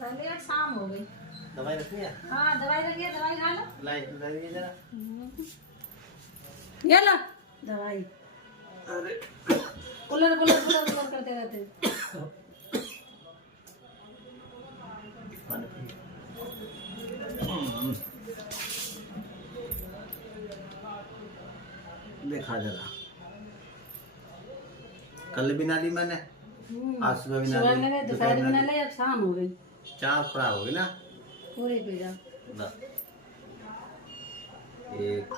पहले यार शाम हो गई। दवाई रखनी है? हाँ दवाई रखिए, दवाई खा लो। लाइए जरा। ये लो दवाई। अरे कूलर कूलर कूलर कूलर करते रहते। देखा जरा, कल भी ना ली मैंने, आज सुबह भी ना ली, दोपहर में ना ले, अब शाम हो गई। चार खराब हो गई ना पूरी पी जाओ। एक